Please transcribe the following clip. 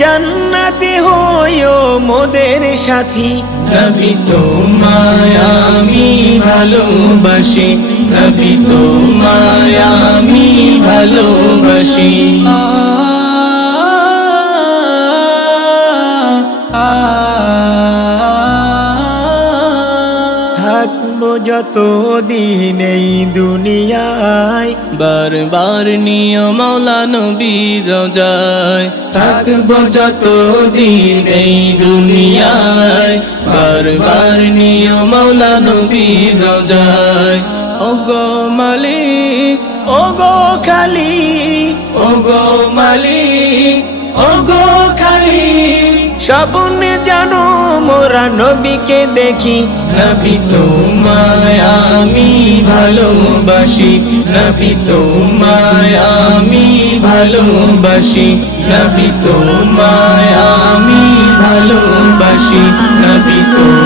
জান্নাতে হইও মোদের সাথী। নবী তোমায় আমি ভালোবাসি, নবী তোমায় আমি ভালোবাসি। থাকবো যতদিন এই দুনিয়ায়, বারবার নিও মৌলা নবীর রোজায়। থাকবো যতদিন এই দুনিয়ায়, বারবার নিও মৌলা নবীর রোজায়। ওগো মালিক, ওগো খালিক, ওগো মালিক, ওগো খালিক, স্বপ্নে জানো মোরা নবীকে দেখি। নবী তোমায় আমি ভালোবাসি, নবী তোমায় আমি ভালোবাসি, নবী তোমায় আমি ভালোবাসি, নবী তোমায়